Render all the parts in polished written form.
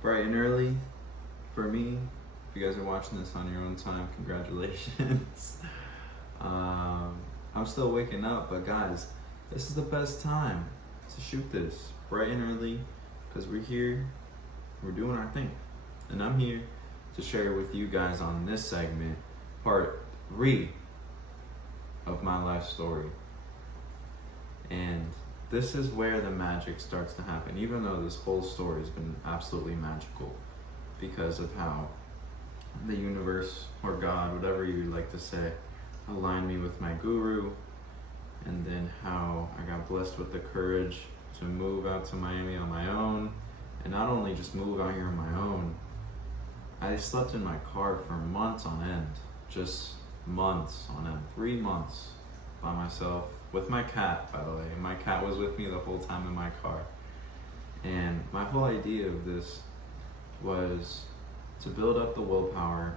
bright and early for me. If you guys are watching this on your own time, congratulations. I'm still waking up, but guys, this is the best time to shoot this bright and early because we're here, we're doing our thing. And I'm here to share with you guys on this segment, part 3 of my life story. And this is where the magic starts to happen, even though this whole story has been absolutely magical because of how the universe or God, whatever you like to say, aligned me with my guru, and then how I got blessed with the courage to move out to Miami on my own, and not only just move out here on my own, I slept in my car for months on end, just months on end, 3 months by myself, with my cat, by the way. My cat was with me the whole time in my car. And my whole idea of this was to build up the willpower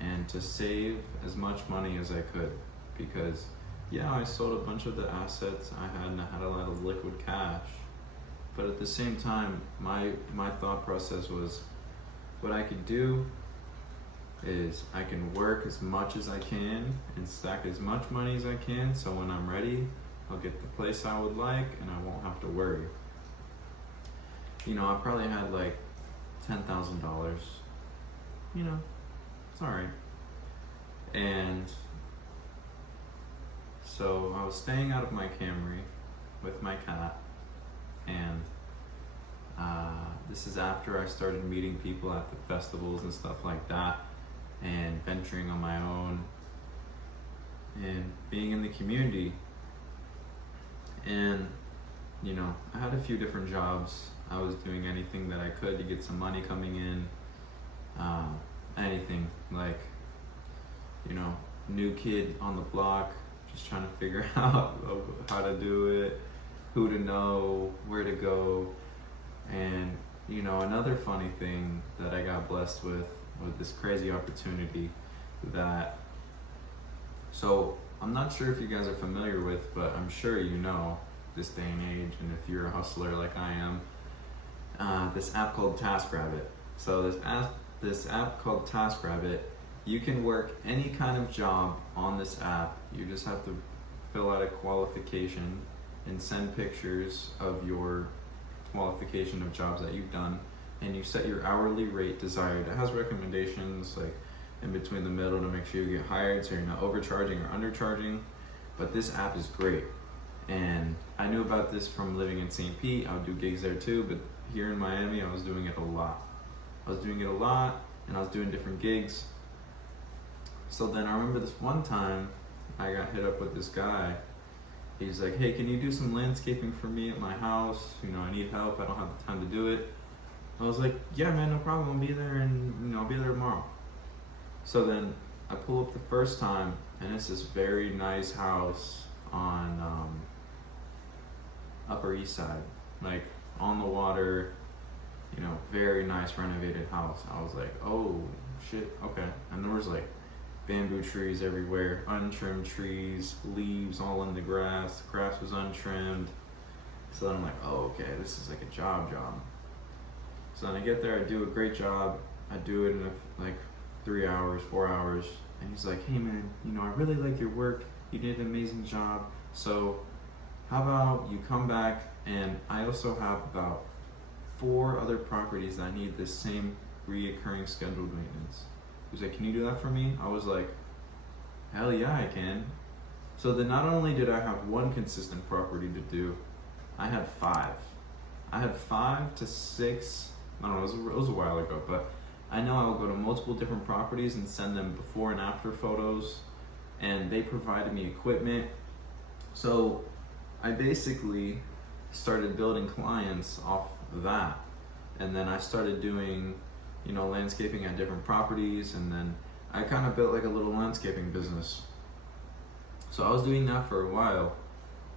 and to save as much money as I could. Because, yeah, I sold a bunch of the assets I had and I had a lot of liquid cash. But at the same time, my thought process was what I could do is I can work as much as I can and stack as much money as I can, so when I'm ready, I'll get the place I would like and I won't have to worry. You know, I probably had like $10,000. You know, it's alright. And so I was staying out of my Camry with my cat, and this is after I started meeting people at the festivals and stuff like that, and venturing on my own and being in the community. And you know, I had a few different jobs. I was doing anything that I could to get some money coming in, anything, like, you know, new kid on the block, just trying to figure out how to do it, who to know, where to go. And you know, another funny thing that I got blessed with this crazy opportunity that, so I'm not sure if you guys are familiar with, but I'm sure you know this day and age, and if you're a hustler like I am, this app called TaskRabbit. So this app called TaskRabbit, you can work any kind of job on this app. You just have to fill out a qualification and send pictures of your qualification of jobs that you've done, and you set your hourly rate desired. It has recommendations like in between the middle to make sure you get hired so you're not overcharging or undercharging. But this app is great, and I knew about this from living in St. Pete. I would do gigs there too, but here in Miami I was doing it a lot. And I was doing different gigs. So then I remember this one time I got hit up with this guy. He's like, hey, can you do some landscaping for me at my house? You know, I need help, I don't have the time to do it. I was like, yeah, man, no problem, I'll be there, and you know, I'll be there tomorrow. So then I pull up the first time, and it's this very nice house on Upper East Side, like on the water, you know, very nice renovated house. I was like, oh shit, okay. And there was like bamboo trees everywhere, untrimmed trees, leaves all in the grass was untrimmed. So then I'm like, oh, okay, this is like a job. So then I get there, I do a great job, I do it in like 3 hours, 4 hours, and he's like, hey man, you know, I really like your work, you did an amazing job, so how about you come back, and I also have about 4 other properties that need this same reoccurring scheduled maintenance. He was like, can you do that for me? I was like, hell yeah, I can. So then not only did I have 1 consistent property to do, I had 5. I had 5 to 6, I don't know, it was a while ago, but I know I will go to multiple different properties and send them before and after photos, and they provided me equipment. So I basically started building clients off of that. And then I started doing, you know, landscaping at different properties, and then I kind of built like a little landscaping business. So I was doing that for a while,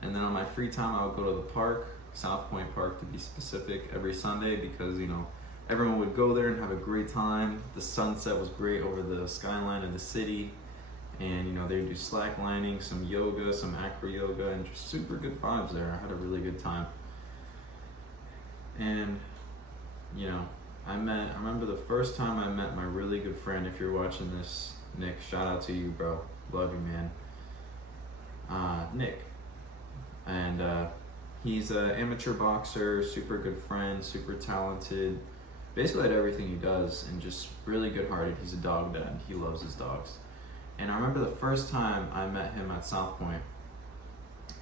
and then on my free time I would go to the park, South Point Park to be specific, every Sunday, because, you know, everyone would go there and have a great time. The sunset was great over the skyline of the city, and you know, they would do slacklining, some yoga, some acro yoga, and just super good vibes there. I had a really good time. And you know, I remember the first time I met my really good friend. If you're watching this, Nick, shout out to you, bro. Love you, man. Nick. And he's an amateur boxer, super good friend, super talented. Basically at everything he does, and just really good-hearted. He's a dog dad. He loves his dogs. And I remember the first time I met him at South Point,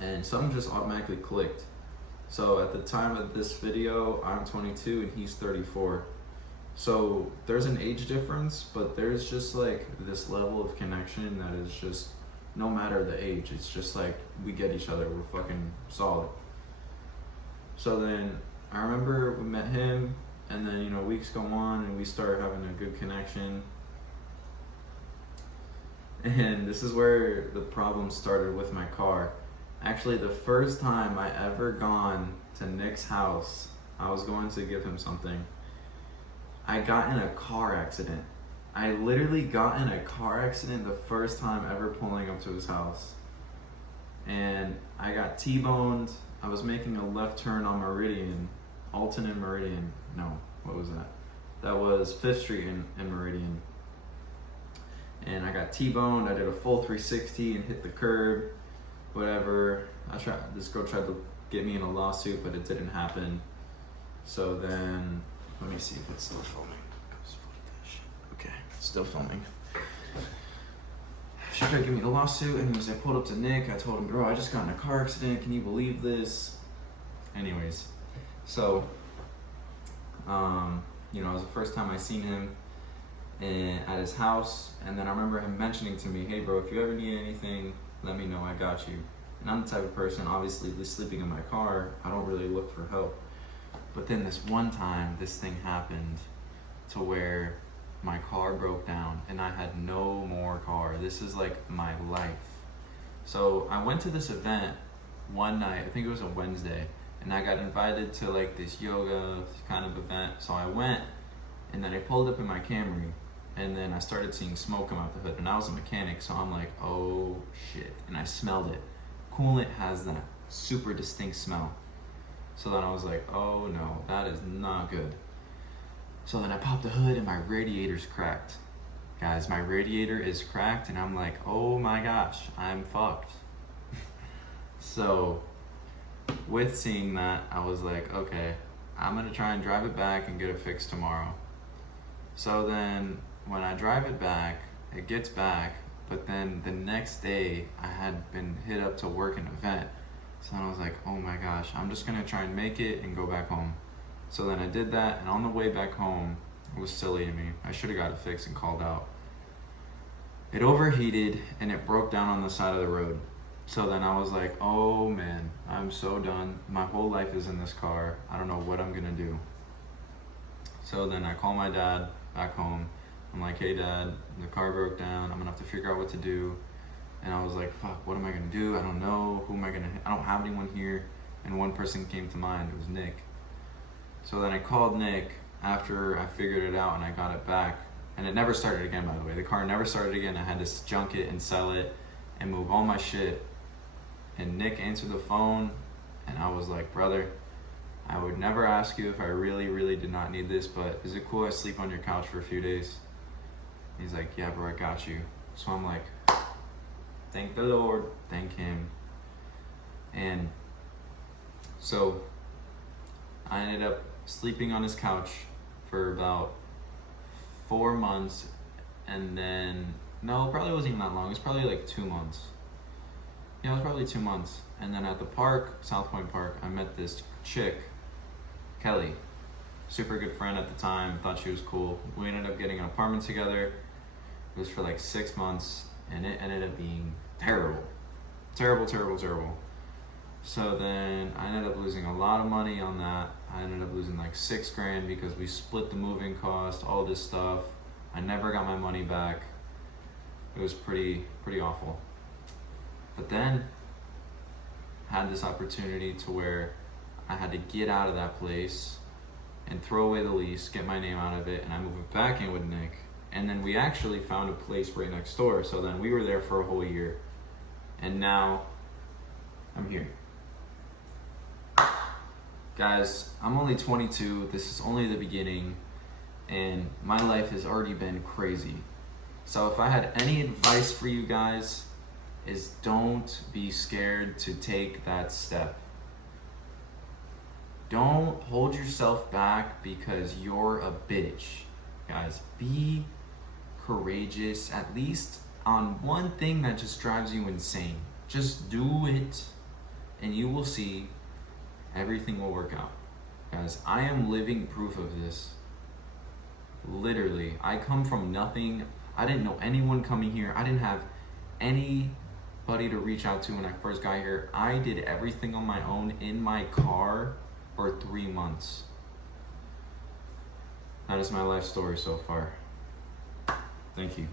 and something just automatically clicked. So at the time of this video, I'm 22 and he's 34. So there's an age difference, but there's just like this level of connection that is just, no matter the age, it's just like we get each other, we're fucking solid. So then I remember we met him, and then, you know, weeks go on and we start having a good connection. And this is where the problem started with my car. Actually, the first time I ever gone to Nick's house, I was going to give him something. I got in a car accident. I literally got in a car accident the first time ever pulling up to his house. And I got T-boned. I was making a left turn on Meridian, Alton and Meridian. No, what was that? That was 5th Street in Meridian. And I got T-boned. I did a full 360 and hit the curb. Whatever. This girl tried to get me in a lawsuit, but it didn't happen. So then, let me see if it's still filming. Okay, it's still filming. She tried to get me in a lawsuit, and as I pulled up to Nick, I told him, bro, I just got in a car accident. Can you believe this? Anyways, so, you know, it was the first time I seen him at his house, and then I remember him mentioning to me, hey, bro, if you ever need anything, let me know, I got you. And I'm the type of person, obviously, sleeping in my car, I don't really look for help. But then this one time, this thing happened to where my car broke down and I had no more car. This is like my life. So I went to this event one night, I think it was a Wednesday, and I got invited to like this yoga kind of event. So I went, and then I pulled up in my Camry, and then I started seeing smoke come out the hood, and I was a mechanic, so I'm like, oh shit, and I smelled it. Coolant has that super distinct smell. So then I was like, oh no, that is not good. So then I popped the hood and my radiator's cracked. Guys, my radiator is cracked, and I'm like, oh my gosh, I'm fucked. So with seeing that, I was like, okay, I'm gonna try and drive it back and get it fixed tomorrow. So then when I drive it back, it gets back, but then the next day I had been hit up to work an event. So then I was like, oh my gosh, I'm just gonna try and make it and go back home. So then I did that, and on the way back home, it was silly of me. I should have got it fixed and called out. It overheated and it broke down on the side of the road. So then I was like, oh man, I'm so done. My whole life is in this car. I don't know what I'm gonna do. So then I call my dad back home. I'm like, hey dad, the car broke down. I'm gonna have to figure out what to do. And I was like, fuck, what am I gonna do? I don't know. Who am I gonna hit? I don't have anyone here. And one person came to mind. It was Nick. So then I called Nick after I figured it out and I got it back. And it never started again, by the way. The car never started again. I had to junk it and sell it and move all my shit. And Nick answered the phone, and I was like, brother, I would never ask you if I really, really did not need this, but is it cool I sleep on your couch for a few days? He's like, yeah, bro, I got you. So I'm like, thank the Lord, thank him. And so I ended up sleeping on his couch for about 4 months, and then, no, it probably wasn't even that long. It was probably like 2 months. Yeah, it was probably 2 months. And then at the park, South Point Park, I met this chick, Kelly. Super good friend at the time, thought she was cool. We ended up getting an apartment together. It was for like 6 months, and it ended up being terrible. Terrible, terrible, terrible. So then I ended up losing a lot of money on that. I ended up losing like $6,000 because we split the moving cost, all this stuff. I never got my money back. It was pretty awful. But then I had this opportunity to where I had to get out of that place and throw away the lease, get my name out of it, and I moved back in with Nick. And then we actually found a place right next door. So then we were there for a whole year. And now I'm here. Guys, I'm only 22. This is only the beginning. and my life has already been crazy. So if I had any advice for you guys, is don't be scared to take that step. Don't hold yourself back because you're a bitch. Guys, be courageous, at least on one thing that just drives you insane. Just do it, and you will see everything will work out. Guys, I am living proof of this. Literally, I come from nothing. I didn't know anyone coming here. I didn't have anybody to reach out to when I first got here. I did everything on my own in my car for 3 months. That is my life story so far. Thank you.